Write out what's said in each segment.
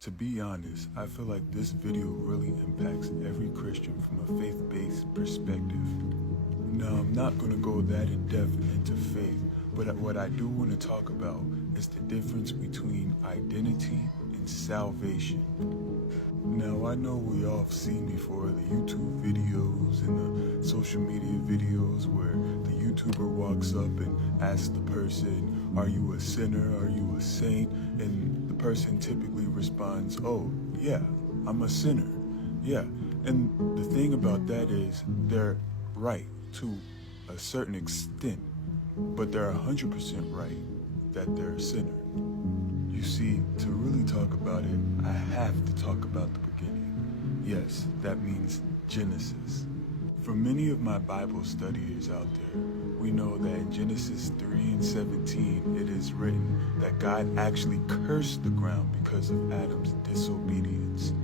To be honest, I feel like this video really impacts every Christian from a faith-based perspective. Now, I'm not going to go that in depth into faith, but what I do want to talk about is the difference between identity and salvation. Now, I know we all have seen before the YouTube videos and the social media videos where the YouTuber walks up and asks the person, "Are you a sinner? Are you a saint?" And the person typically responds, "Oh, yeah, I'm a sinner." Yeah, and the thing about that is they're right to a certain extent, but they're 100% right that they're a sinner. You see, to really talk about it, I have to talk about the beginning. Yes, that means Genesis. For many of my Bible studiers out there, we know that in Genesis 3:17, it is written that God actually cursed the ground because of Adam's disobedience.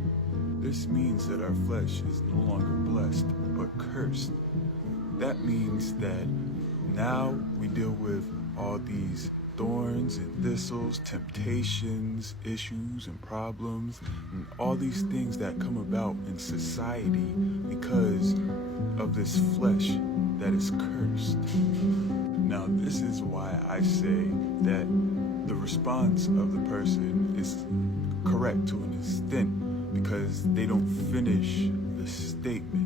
This means that our flesh is no longer blessed, but cursed. That means that now we deal with all these thorns and thistles, temptations, issues and problems, and all these things that come about in society because of this flesh that is cursed. Now, this is why I say that the response of the person is correct to an extent, because they don't finish the statement.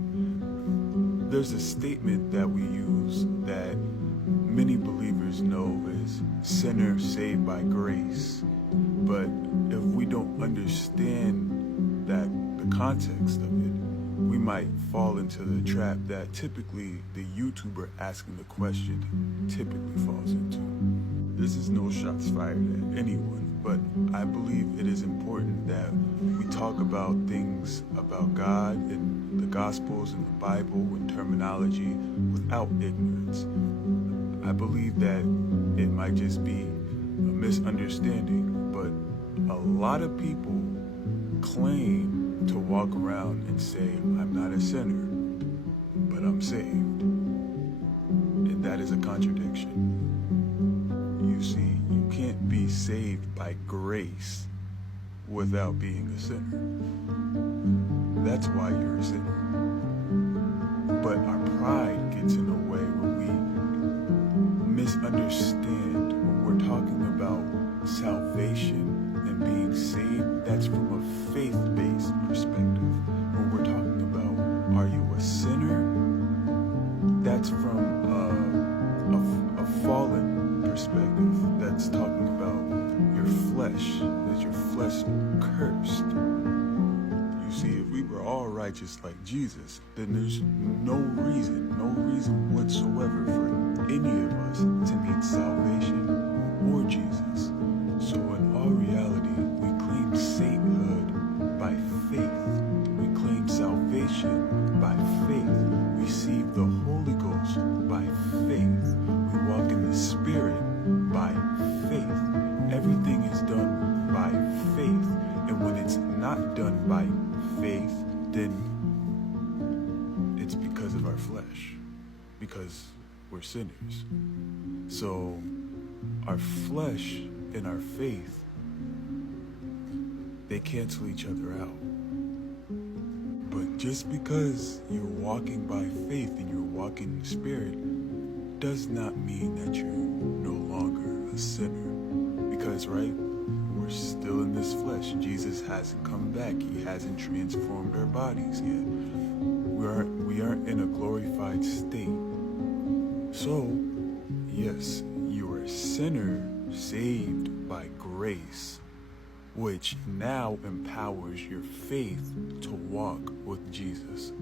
There's a statement that we use that many believers know is sinner saved by grace. But if we don't understand that the context of it, we might fall into the trap that typically the YouTuber asking the question typically falls into. This is no shots fired at anyone, but I believe it is important that we talk about things about God and the Gospels and the Bible and terminology without ignorance. I believe that it might just be a misunderstanding, but a lot of people claim to walk around and say, "I'm not a sinner, but I'm saved." And that is a contradiction. You see, you can't be saved by grace without being a sinner. That's why you're a sinner. But our pride gets in the way when we misunderstand when we're talking about salvation and being saved. That's from a faith-based perspective. When we're talking about, are you a sinner? That's from a fallen perspective. That's talking about your flesh. Is your flesh cursed? You see, if we were all righteous like Jesus, then there's no reason whatsoever for any of us to need salvation or Jesus. So in all reality, we claim sainthood by faith. We claim salvation by faith. We receive the Holy Ghost by faith. We walk in the Spirit by faith. Everything is done by faith. And when it's not done by faith, then it's because of our flesh, because we're sinners. So our flesh and our faith, they cancel each other out. But just because you're walking by faith and you're walking in the Spirit does not mean that you're no longer a sinner. Because, right, we're still in this flesh. Jesus hasn't come back. He hasn't transformed our bodies yet. We aren't in a glorified state. So, yes, you are a sinner saved by grace, which now empowers your faith to walk with Jesus.